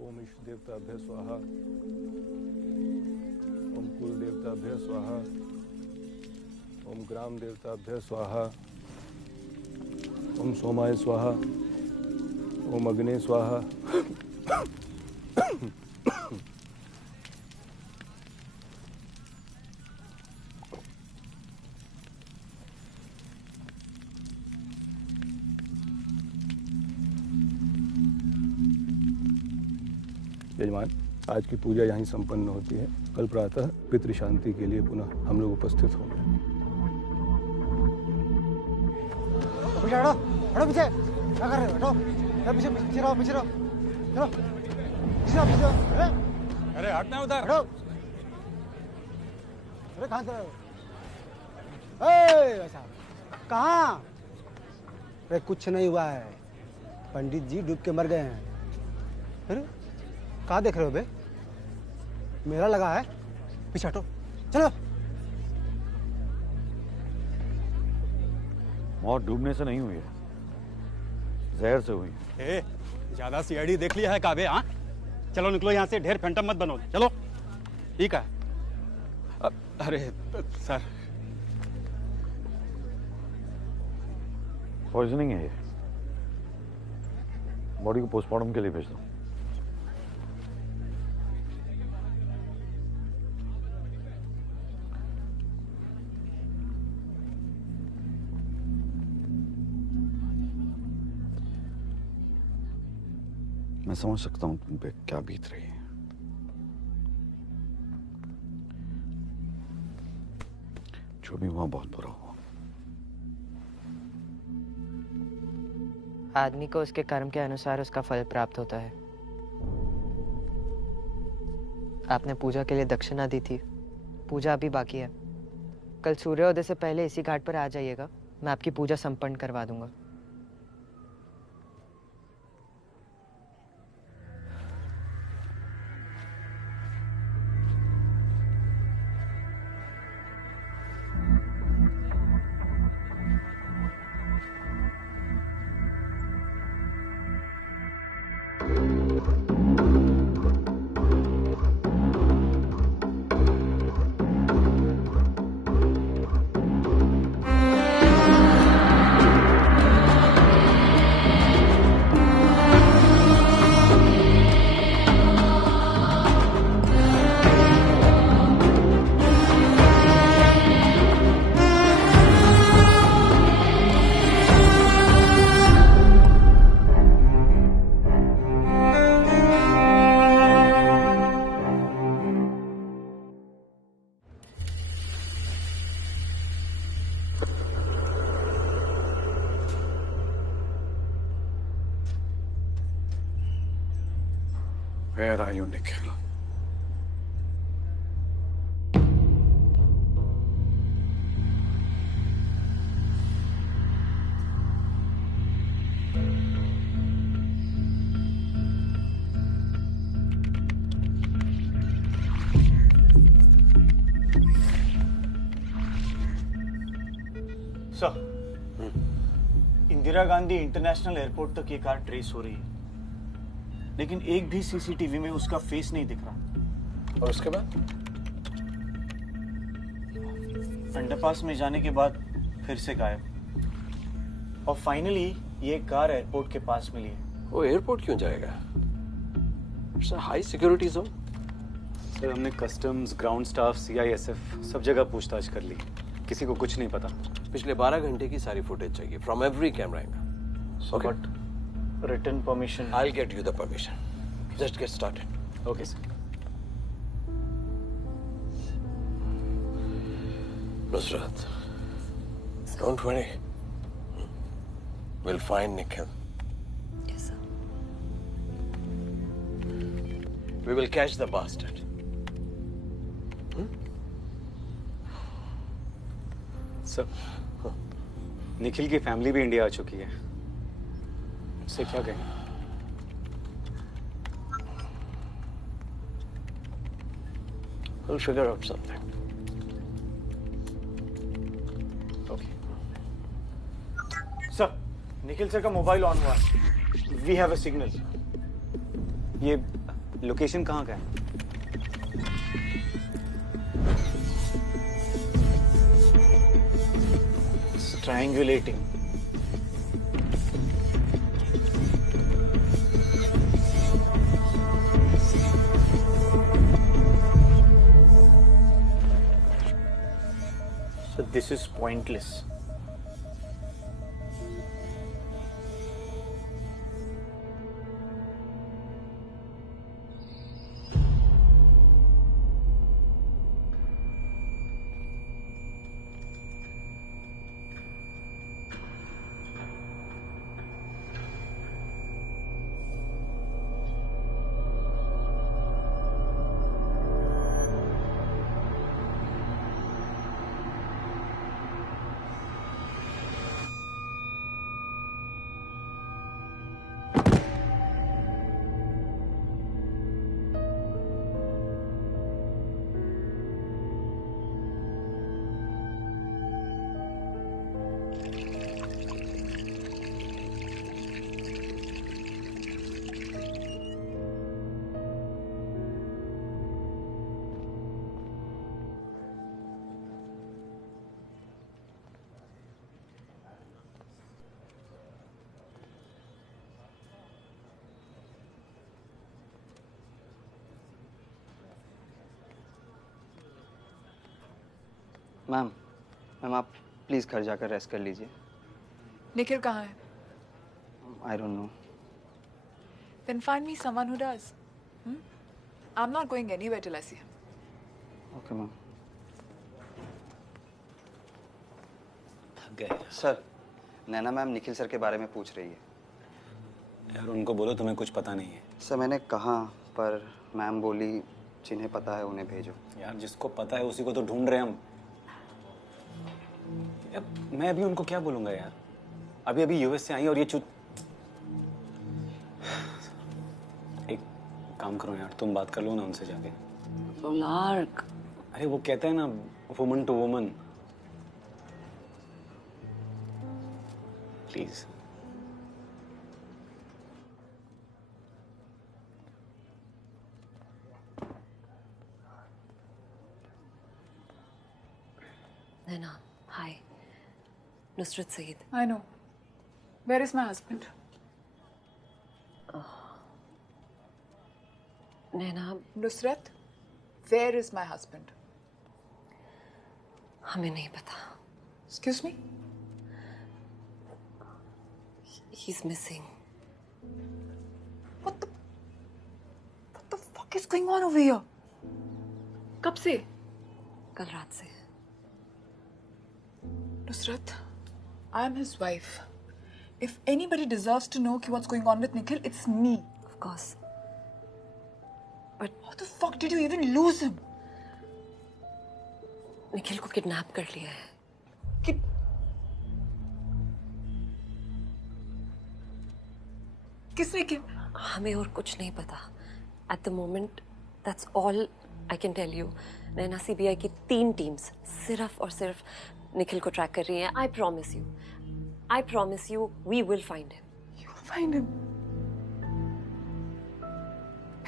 ओम इष्ट देवताभ्य स्वाहा। ओम कुल देवताभ्य स्वाहा। ओम ग्राम देवताभ्य स्वाहा। ओम सोमाय स्वाहा। ओम अग्ने स्वाहा। यजमान, आज की पूजा यहीं संपन्न होती है। कल प्रातः पितृ शांति के लिए पुनः हम लोग उपस्थित होंगे। पीछे हटो, हटो पीछे। क्या कर रहे हो? हटो, पीछे पीछे रहो, पीछे रहो। चलो, पीछे पीछे। अरे हटना उधर। हटो। अरे कहाँ चला रहे हो? ऐसा कहाँ? अरे कुछ नहीं हुआ है, पंडित जी डूब के मर गए हैं। अरे कहाँ देख रहे हो बे? मेरा लगा है, पीछे हटो, चलो। मौत डूबने से नहीं हुई है, जहर से हुई है। ज्यादा सीआईडी देख लिया है काबे? हाँ, चलो निकलो यहाँ से, ढेर फैंटम मत बनो। चलो, ठीक है। अरे सर, पॉइजनिंग है ये। बॉडी को पोस्टमार्टम के लिए भेज दो। मैं समझ सकता हूं तुम पे क्या बीत रही है। जो भी हुआ बहुत बुरा हुआ। आदमी को उसके कर्म के अनुसार उसका फल प्राप्त होता है। आपने पूजा के लिए दक्षिणा दी थी, पूजा अभी बाकी है। कल सूर्योदय से पहले इसी घाट पर आ जाइएगा, मैं आपकी पूजा संपन्न करवा दूंगा। Where are you, Nikhil? Sir, Indira Gandhi international airport तक ये कार ट्रेस हो रही है, लेकिन एक भी सीसीटीवी में उसका फेस नहीं दिख रहा। और उसके बाद? अंडरपास में जाने के बाद फिर से गायब। और फाइनली ये कार एयरपोर्ट के पास मिली है। वो एयरपोर्ट क्यों जाएगा? It's a high security zone. Sir, हमने कस्टम्स, ग्राउंड स्टाफ, सीआईएसएफ सब जगह पूछताछ कर ली, किसी को कुछ नहीं पता। पिछले 12 घंटे की सारी फुटेज चाहिए from every camera angle. Okay, written permission. I'll get you the permission. Just get started. Okay sir. Nusrat, don't worry. We'll find Nikhil. Yes, sir. We will catch the bastard. Sir, Nikhil की family भी India आ चुकी है, उससे क्या कहें? We'll figure out something. Okay sir, Nikhil sir का mobile on हुआ है। We have a signal. ये लोकेशन कहाँ का है? Triangulating. So this is pointless. Ma'am आप प्लीज़ घर जाकर रेस्ट कर लीजिए। निखिल कहाँ है? I don't know. Then find me someone who does. I'm not going anywhere till I see him. Okay ma'am. थक गए सर, नैना मैम निखिल सर के बारे में पूछ रही है। यार, उनको बोलो तुम्हें कुछ पता नहीं है। सर मैंने कहा, पर मैम बोली जिन्हें पता है उन्हें भेजो। यार, जिसको पता है उसी को तो ढूंढ रहे हैं हम। यार, मैं अभी उनको क्या बोलूंगा यार? अभी यूएस से आई और ये एक काम करो यार, तुम बात कर लो ना उनसे जाके। लार्क, अरे वो कहते हैं ना, woman to woman. Please. Naina, hi. Nusrat Saeed. I know. Where is my husband? Naina, Nusrat, where is my husband? हमें नहीं पता. Excuse me? He's missing. What the fuck is going on over here? कब से? कल रात से. Nusrat, I am his wife. If anybody deserves to know what's going on with Nikhil, it's me. Of course. How the fuck did you even lose him? Nikhil को kidnap कर लिया है. किसने किया? हमें और कुछ नहीं पता. At the moment, that's all I can tell you. Naina CBI की 3 टीम्स सिर्फ और सिर्फ निखिल को ट्रैक कर रही हैं. I promise you, we will find him. You will find him.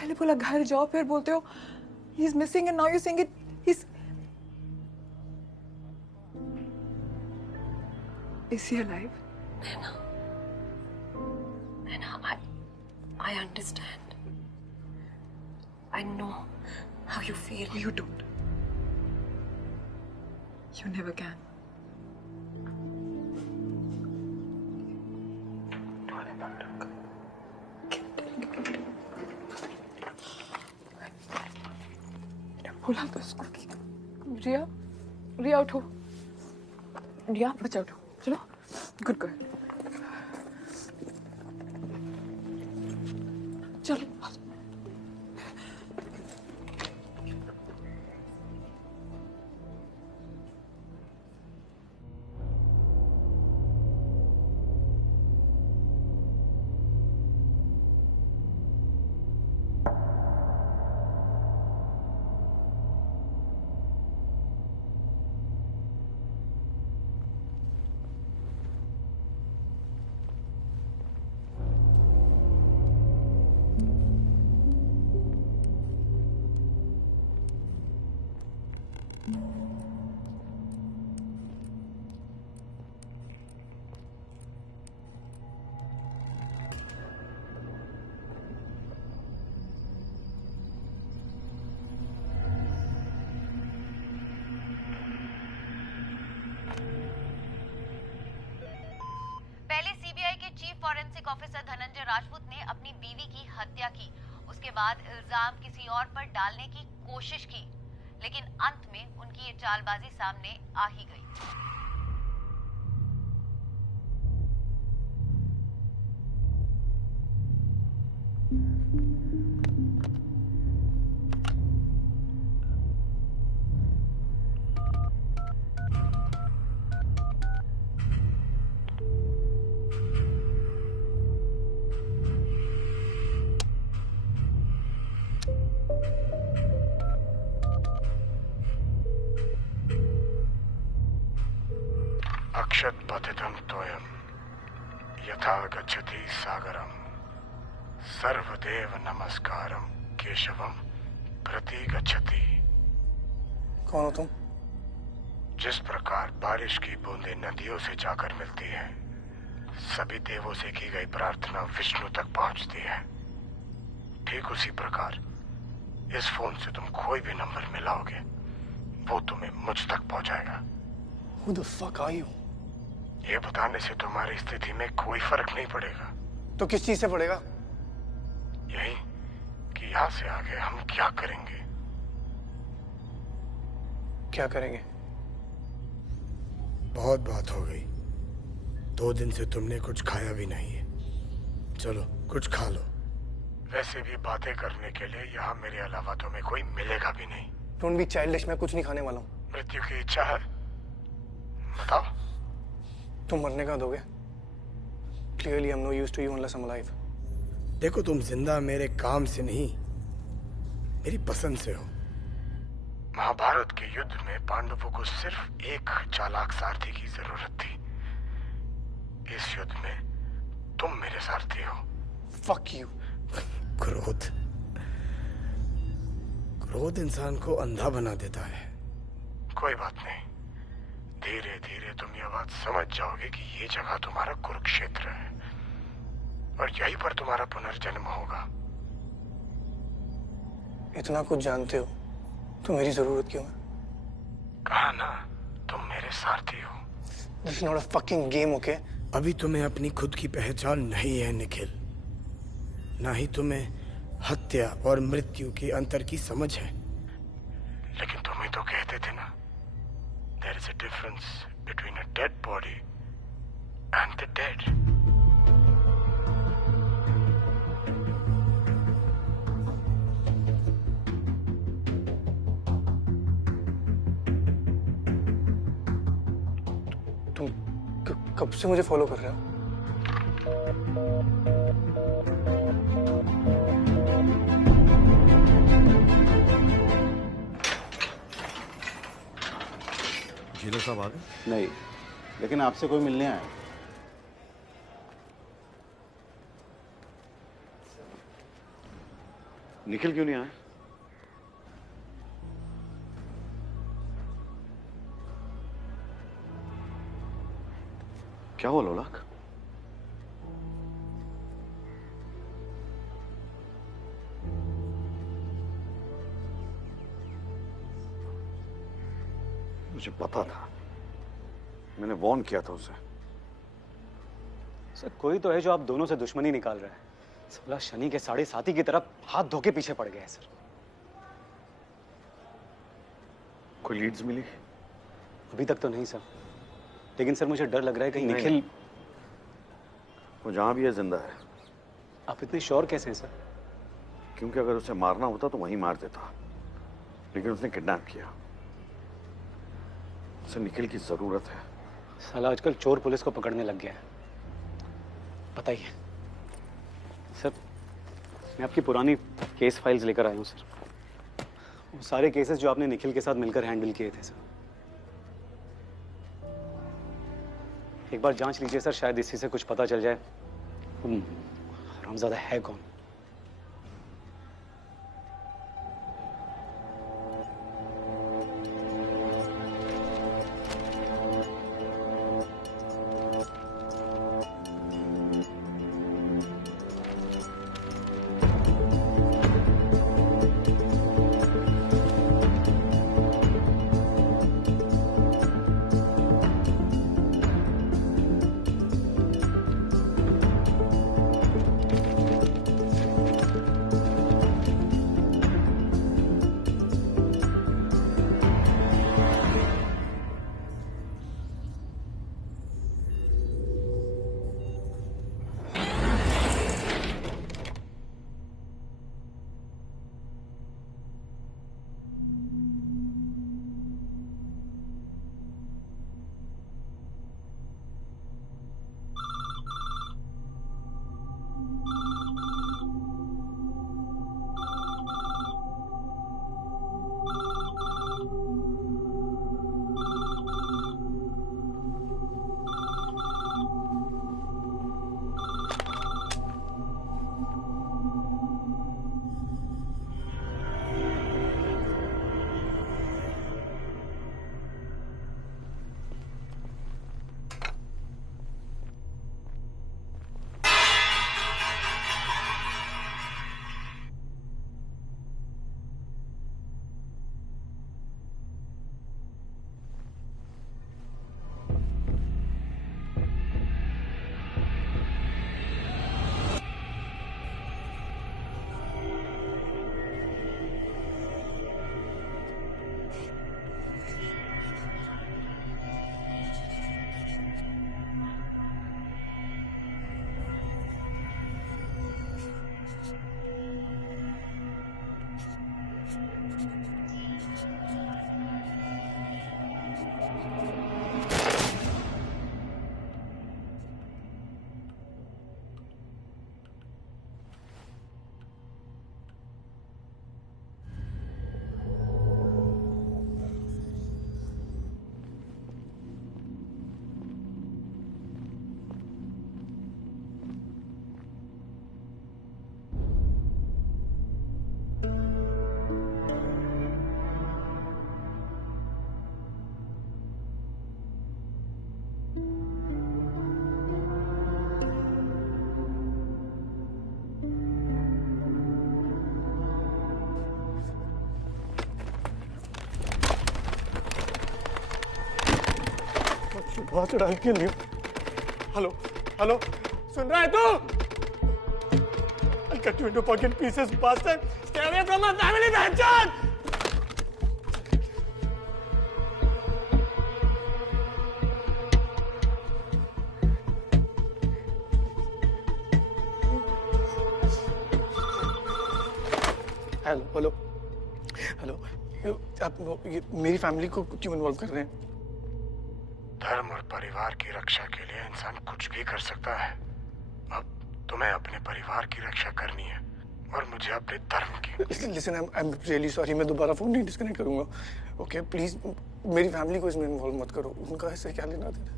पहले बोला घर जाओ, फिर बोलते हो he's missing, and now you're saying he's. Is he alive? Naina, I understand. I know how you feel. You don't. You never can. बोला तो इसको कि रिया उठो. रिया बचा उठो. चलो. Good girl. चलो. फॉरेंसिक ऑफिसर धनंजय राजपूत ने अपनी बीवी की हत्या की। उसके बाद इल्जाम किसी और पर डालने की कोशिश की, लेकिन अंत में उनकी ये चालबाजी सामने आ ही गई। अक्षत पतितं तोयम यथा गच्छति सागरम सर्वदेव नमस्कारम केशवम प्रति गच्छति। कौन हो तुम? जिस प्रकार बारिश की बूंदें नदियों से जाकर मिलती हैं, सभी देवों से की गई प्रार्थना विष्णु तक पहुंचती है, ठीक उसी प्रकार इस फोन से तुम कोई भी नंबर मिलाओगे, वो तुम्हें मुझ तक पहुंचाएगा। Who the fuck are you? ये बताने से तुम्हारी स्थिति में कोई फर्क नहीं पड़ेगा। तो किस चीज से पड़ेगा? यही कि यहाँ से आगे हम क्या करेंगे। क्या करेंगे? बहुत बात हो गई। 2 दिन से तुमने कुछ खाया भी नहीं है। चलो कुछ खा लो। वैसे भी बातें करने के लिए यहाँ मेरे अलावा तुम्हें कोई मिलेगा भी नहीं। डोंट बी चाइल्डिश, मैं कुछ नहीं खाने वाला हूँ। मृत्यु की इच्छा है? बताओ। तुम मरने का दोगे? Clearly I'm no use to you unless I'm alive. देखो, तुम जिंदा मेरे काम से नहीं, मेरी पसंद से हो। महाभारत के युद्ध में पांडवों को सिर्फ एक चालाक सारथी की जरूरत थी। इस युद्ध में तुम मेरे सारथी हो। Fuck you. क्रोध इंसान को अंधा बना देता है। कोई बात नहीं, धीरे धीरे तुम ये बात समझ जाओगे कि ये जगह तुम्हारा कुरुक्षेत्र है और यहीं पर तुम्हारा पुनर्जन्म होगा। इतना कुछ जानते हो तो मेरी जरूरत क्यों है? कहा ना, तुम मेरे सारथी हो। This is not a fucking game, okay? अभी तुम्हें अपनी खुद की पहचान नहीं है निखिल, ना ही तुम्हें हत्या और मृत्यु के अंतर की समझ है। लेकिन तुम ही तो कहते थे ना, there is a difference between a dead body and the dead. तुम कब से मुझे फॉलो कर रहे हो? जीलो साहब आ गए? नहीं, लेकिन आपसे कोई मिलने आया। निखिल क्यों नहीं आया? क्या हुआ लोलाक? मुझे पता था, मैंने वॉर्न किया था उसे। सर, कोई तो है जो आप दोनों से दुश्मनी निकाल रहा है। साला शनि के 7.5 की तरफ हाथ धो के पीछे पड़ गया है सर। कोई लीड्स मिली? अभी तक तो नहीं सर, लेकिन सर मुझे डर लग रहा है कहीं निखिल। वो जहां भी है जिंदा है। आप इतने श्योर कैसे हैं सर? क्योंकि अगर उसे मारना होता तो वहीं मार देता, लेकिन उसने किडनैप किया। उसे निखिल की जरूरत है। साला आजकल चोर पुलिस को पकड़ने लग गया है। बताइए सर, मैं आपकी पुरानी केस फाइल्स लेकर आया हूँ सर। वो सारे केसेस जो आपने निखिल के साथ मिलकर हैंडल किए थे सर। एक बार जांच लीजिए सर, शायद इसी से कुछ पता चल जाए हरामजादा है कौन। बहुत चढ़ा के लिए। हेलो हेलो, सुन रहा है तू? I'll cut you into fucking pieces, bastard. Stay away from my family, bastard. Hello hello hello, आप ये मेरी फैमिली को क्यों इन्वॉल्व कर रहे हैं? धर्म और परिवार की रक्षा के लिए इंसान कुछ भी कर सकता है। अब तुम्हें अपने परिवार की रक्षा करनी है और मुझे अपने धर्म की। Listen, I am really sorry, मैं दोबारा फोन नहीं डिस्कनेक्ट करूंगा। ओके प्लीज, मेरी फैमिली को इसमें इन्वॉल्व मत करो। उनका ऐसे क्या लेना देना।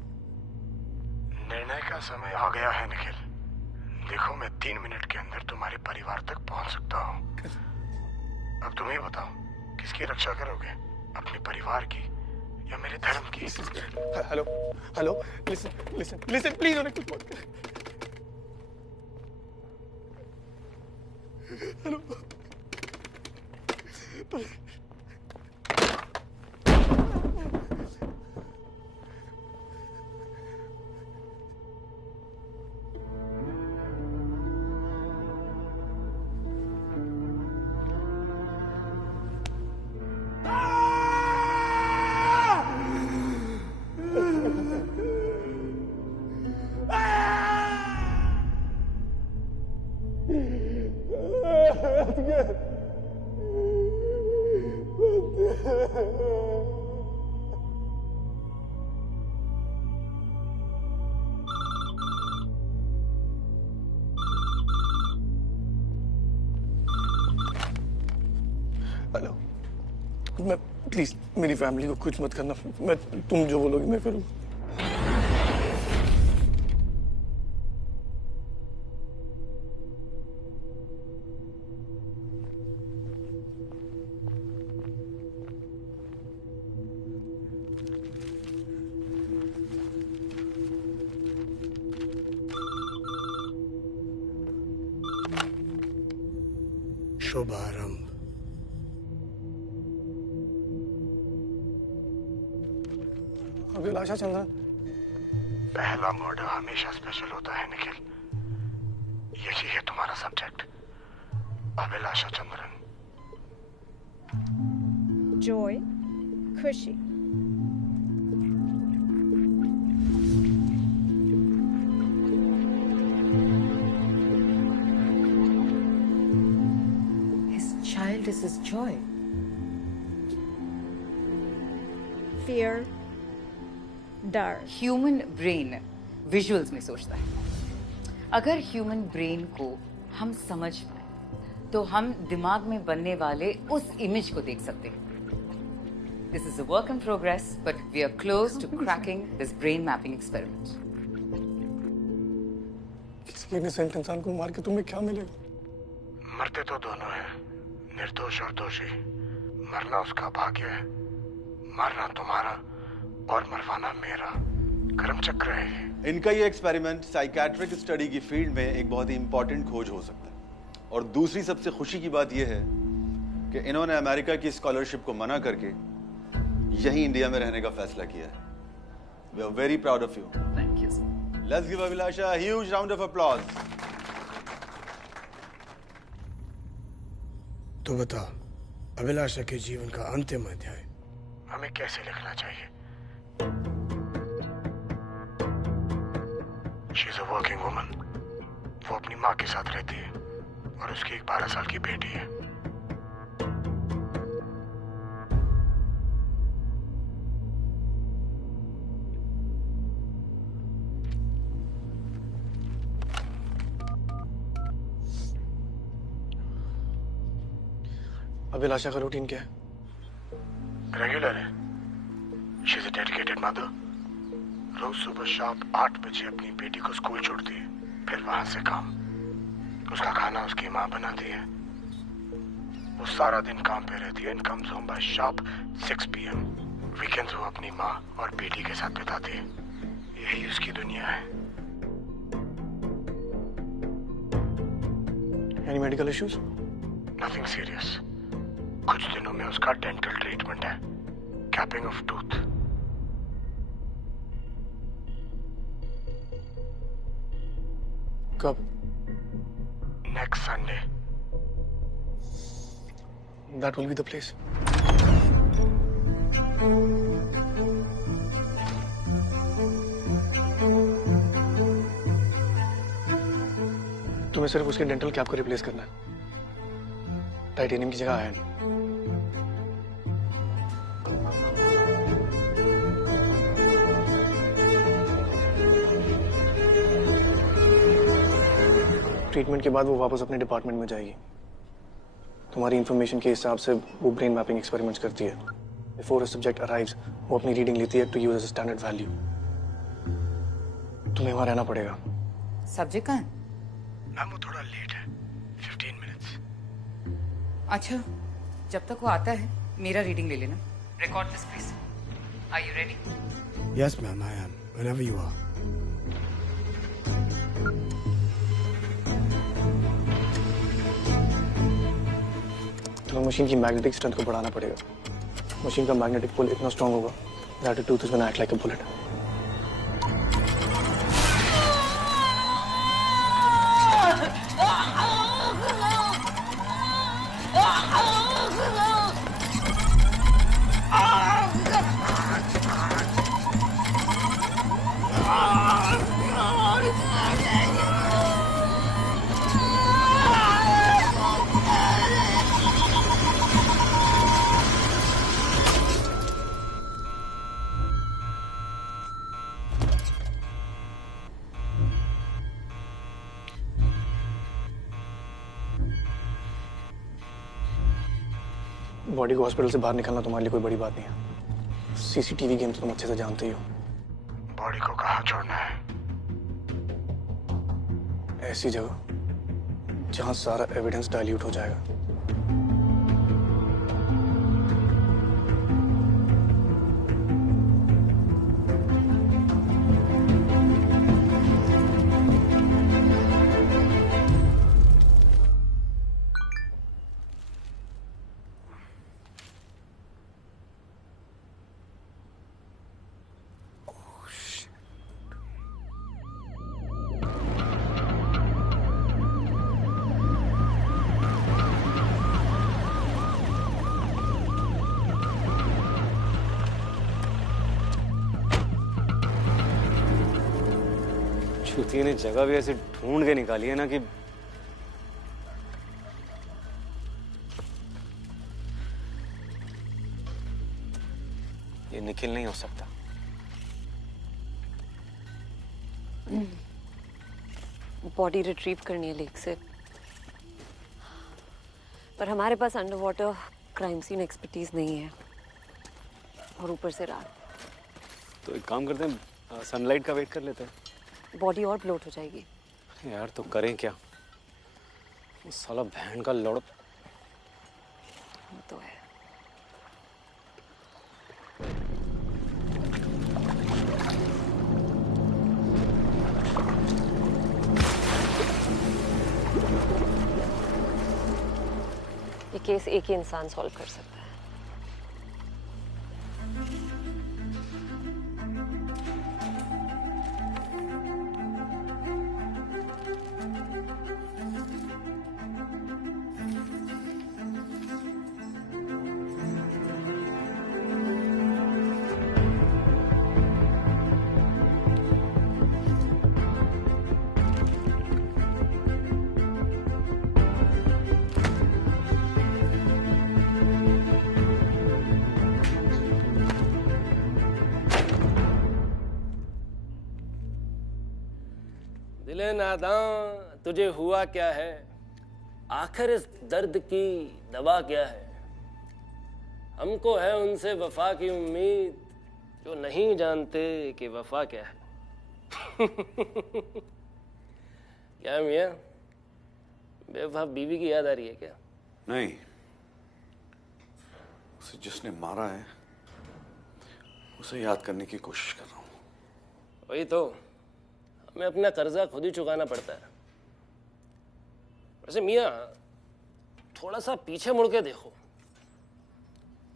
निर्णय का समय आ गया है निखिल। देखो, मैं 3 मिनट के अंदर तुम्हारे परिवार तक पहुंच सकता हूँ। अब तुम ही बताओ, किसकी रक्षा करोगे, अपने परिवार की या मेरे धर्म की? Hello hello, listen listen listen please, उन्हें कुछ मत कर। हेलो, हेलो, मैं प्लीज मेरी फैमिली को कुछ मत करना। मैं तुम जो बोलोगे मैं करूँगा। शुभारंभ। अभिलाषा चंद्रन, पहला मर्डर हमेशा स्पेशल होता है निखिल। यही है तुम्हारा सब्जेक्ट, अभिलाषा चंद्रन। जॉय, खुशी। His child is his joy. Fear, डर। ह्यूमन ब्रेन विजुअल्स में सोचता है। अगर ह्यूमन ब्रेन को हम समझ पाए तो हम दिमाग में बनने वाले उस इमेज को देख सकते हैं। This is a work in progress, but we are close to cracking this brain mapping experiment. किसी इनोसेंट इंसान को मार के तुम्हें क्या मिलेगा? मरते तो दोनों हैं, निर्दोष और दोषी। मरना उसका भाग्य है, मरना तुम्हारा और मरवाना मेरा। कर्म चक्र है। इनका ये एक्सपेरिमेंट साइकेट्रिक स्टडी की फील्ड में एक बहुत ही इंपॉर्टेंट खोज हो सकता है। और दूसरी सबसे खुशी की बात यह है कि इन्होंने अमेरिका की स्कॉलरशिप को मना करके यहीं इंडिया में रहने का फैसला किया है। We are very proud of you. Thank you sir. Let's give Abhilasha a huge round of applause. तो बता, अभिलाषा के जीवन का अंतिम अध्याय हमें कैसे लिखना चाहिए? She is a working woman. वो अपनी माँ के साथ रहती है और उसकी एक 12 साल की बेटी है। अभिलाषा का रूटीन क्या है? रेगुलर है। She is a dedicated mother. रोज सुबह शाम 8 बजे अपनी बेटी को स्कूल छोड़ती है, फिर वहां से काम। उसका खाना उसकी माँ बनाती है। वो सारा दिन काम पे रहती है and comes home bye sharp 6 PM। Weekends वो अपनी माँ और बेटी के साथ बिताती है। यही उसकी दुनिया है। Any medical issues? Nothing serious. कुछ दिनों में उसका डेंटल ट्रीटमेंट है, कैपिंग ऑफ टूथ। कब? Next Sunday. That will be the place. तुम्हें सिर्फ उसके डेंटल कैप को रिप्लेस करना है, टाइटेनियम की जगह आयरन। ट्रीटमेंट के बाद वो वापस अपने डिपार्टमेंट में जाएगी। तुम्हारी इंफॉर्मेशन के हिसाब से वो ब्रेन मैपिंग एक्सपेरिमेंट्स करती है। बिफोर अ सब्जेक्ट अराइव्स वो अपनी रीडिंग लेती है to use as a standard value. तुम्हें वहां रहना पड़ेगा। सब्जेक्ट कहाँ है? मैम वो थोड़ा लेट है, 15 मिनट्स। अच्छा, जब तक वो आता है मेरा रीडिंग ले लेना। Record this please. Are you ready? Yes ma'am, I am, whenever you are. तुम्हें मशीन की मैग्नेटिक स्ट्रेंथ को बढ़ाना पड़ेगा। मशीन का मैग्नेटिक पुल इतना स्ट्रांग होगा that the tooth is gonna act like a bullet. Body को हॉस्पिटल से बाहर निकलना तुम्हारे लिए कोई बड़ी बात नहीं है। सीसीटीवी गेम तो तुम अच्छे से जानते ही हो। बॉडी को कहाँ छोड़ना है? ऐसी जगह जहां सारा एविडेंस डाइल्यूट हो जाएगा। चूतिया ने जगह भी ऐसे ढूंढ के निकाली है ना कि ये निखिल नहीं हो सकता। बॉडी रिट्रीव करनी है लेक से, पर हमारे पास under water crime scene expertise नहीं है और ऊपर से रात। तो एक काम करते हैं, सनलाइट का वेट कर लेते हैं। बॉडी और ब्लोट हो जाएगी। यार तो करें क्या? साला बहन का लड़ तो है। ये केस एक ही इंसान सॉल्व कर सकता है। दिले नादां तुझे हुआ क्या है, आखिर इस दर्द की दवा क्या है। हमको है उनसे वफा की उम्मीद जो नहीं जानते कि वफा क्या है। क्या मियां, बेवफा बीवी की याद आ रही है क्या? नहीं, उसे जिसने मारा है उसे याद करने की कोशिश कर रहा हूं। वही तो, हमें अपना कर्जा खुद ही चुकाना पड़ता है। वैसे मियां, थोड़ा सा पीछे मुड़ के देखो।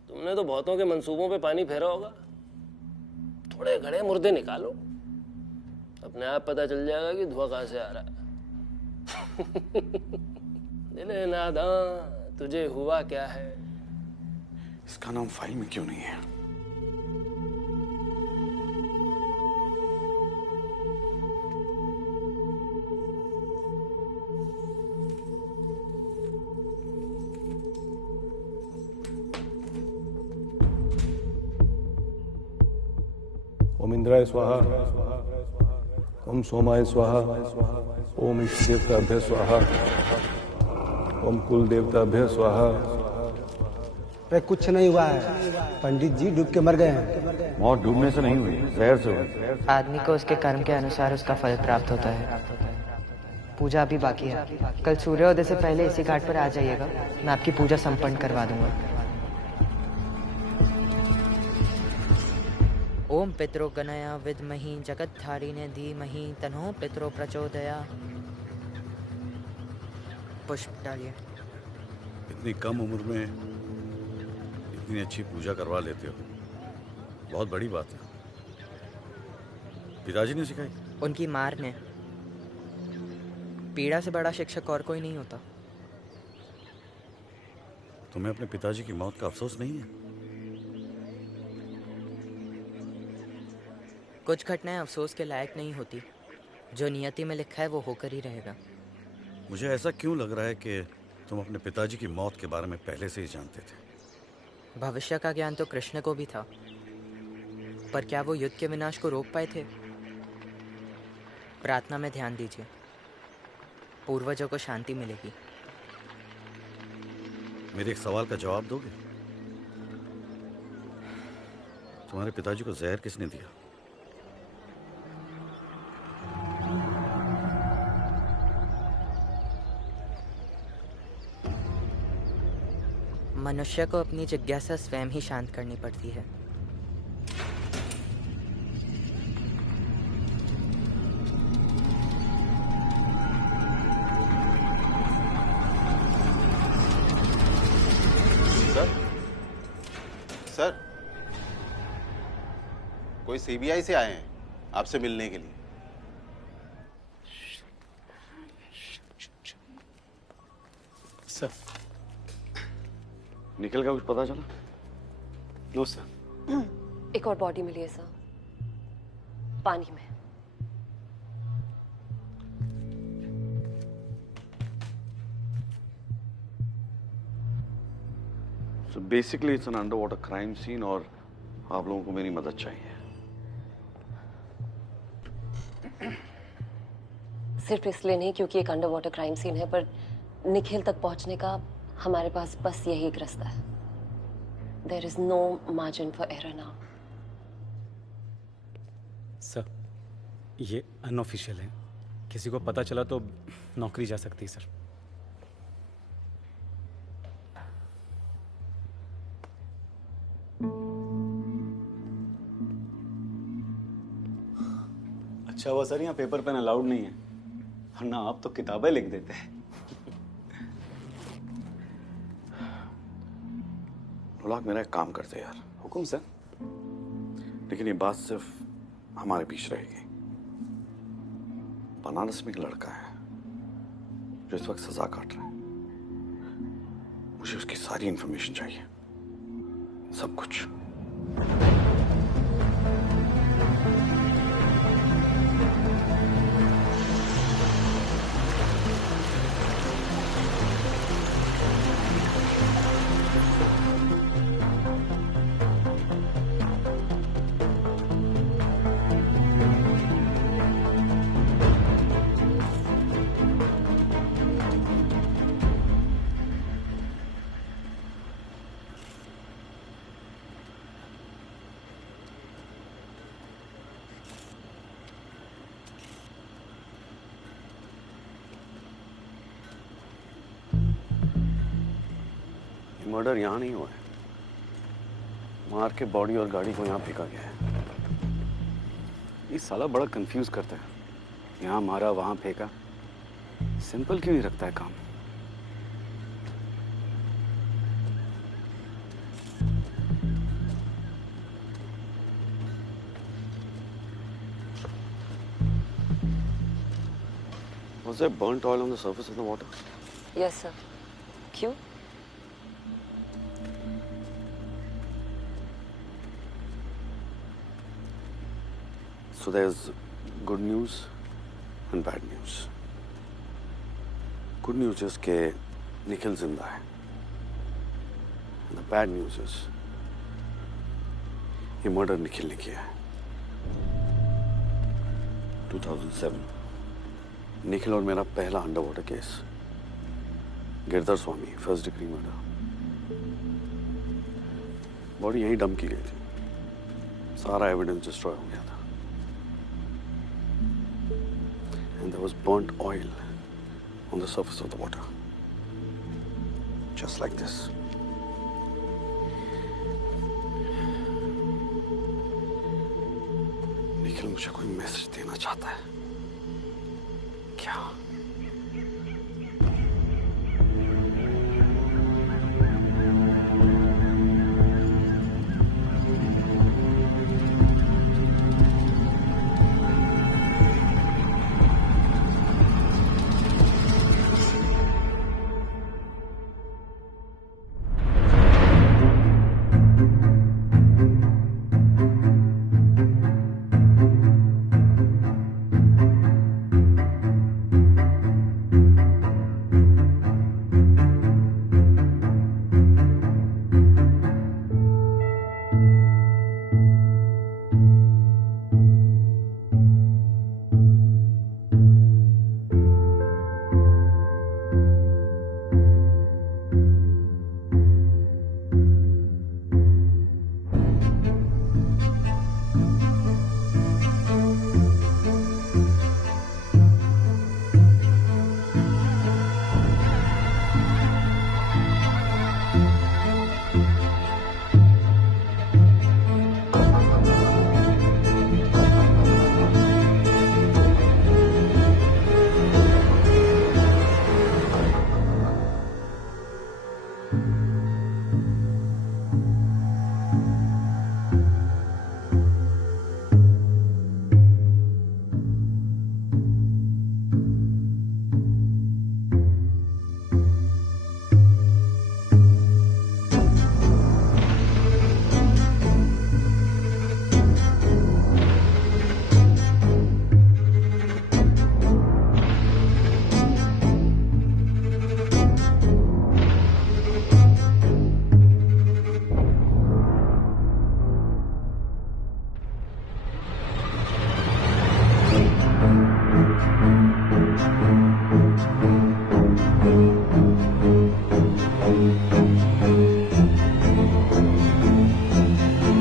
तुमने तो बहुतों के मंसूबों पे पानी फेरा होगा। थोड़े घड़े मुर्दे निकालो, अपने आप पता चल जाएगा कि धुआं कहां से आ रहा है। दिले नादां तुझे हुआ क्या है? इसका नाम फाइल में क्यों नहीं है? ओम इंद्राय स्वाहा, ओम सोमाय स्वाहा, ओम इष्ट देवताभ्य स्वाहा, ओम कुल देवताभ्य स्वाहा। अरे कुछ नहीं हुआ है, पंडित जी डूब के मर गए हैं। मौत डूबने से नहीं हुई, जहर से हुई। आदमी को उसके कर्म के अनुसार उसका फल प्राप्त होता है। पूजा अभी बाकी है। कल सूर्योदय से पहले इसी घाट पर आ जाइएगा, मैं आपकी पूजा संपन्न करवा दूंगा। ओम पितरो गणया विद्महि जगद्धारिणे धीमहि तन्नो पितरो प्रचोदया। पुष्प डालिए। इतनी कम उम्र में इतनी अच्छी पूजा करवा लेते हो, बहुत बड़ी बात है। पिताजी ने सिखाई? उनकी मार ने। पीड़ा से बड़ा शिक्षक और कोई नहीं होता। तुम्हें अपने पिताजी की मौत का अफसोस नहीं है? कुछ घटनाएं अफसोस के लायक नहीं होती। जो नियति में लिखा है वो होकर ही रहेगा। मुझे ऐसा क्यों लग रहा है कि तुम अपने पिताजी की मौत के बारे में पहले से ही जानते थे? भविष्य का ज्ञान तो कृष्ण को भी था, पर क्या वो युद्ध के विनाश को रोक पाए थे? प्रार्थना में ध्यान दीजिए, पूर्वजों को शांति मिलेगी। मेरे एक सवाल का जवाब दोगे? तुम्हारे पिताजी को जहर किसने दिया? मनुष्य को अपनी जिज्ञासा स्वयं ही शांत करनी पड़ती है। सर, कोई सीबीआई से आए हैं आपसे मिलने के लिए। सर, निखिल का कुछ पता चला? No sir. एक और बॉडी मिली है सर, पानी में। So basically it's an underwater crime scene और आप लोगों को मेरी मदद चाहिए। सिर्फ इसलिए नहीं क्योंकि एक अंडर वाटर क्राइम सीन है, पर निखिल तक पहुंचने का हमारे पास बस यही एक रास्ता है। There is no margin for error now. Sir, ये अनऑफिशियल है, किसी को पता चला तो नौकरी जा सकती है सर। अच्छा हुआ सर यहाँ पेपर पेन अलाउड नहीं है, वरना आप तो किताबें लिख देते हैं। लोग मेरा एक काम करते यार। हुकुम सर। लेकिन ये बात सिर्फ हमारे बीच रहेगी। बनारस में एक लड़का है जो इस वक्त सजा काट रहा है। मुझे उसकी सारी इंफॉर्मेशन चाहिए, सब कुछ। मर्डर यहाँ नहीं हुआ है, मार के बॉडी और गाड़ी को यहाँ फेंका गया है। ये साला बड़ा कंफ्यूज करता है, यहाँ मारा वहां फेंका। सिंपल क्यों नहीं रखता है काम? Was there burnt oil on the surface of the water? Yes, sir. क्यों? So there's good news and bad news. Good news is कि निखिल जिंदा है. And the bad news is ये मर्डर निखिल ने किया है. 2007 निखिल और मेरा पहला अंडरवाटर केस. गिरधर स्वामी, फर्स्ट डिग्री मर्डर. बॉडी यहीं डंप की गई थी. सारा एविडेंस डिस्ट्रॉय हो गया था. And there was burnt oil on the surface of the water. Just like this. Nikhil मुझे कोई मैसेज देना चाहता है. क्या?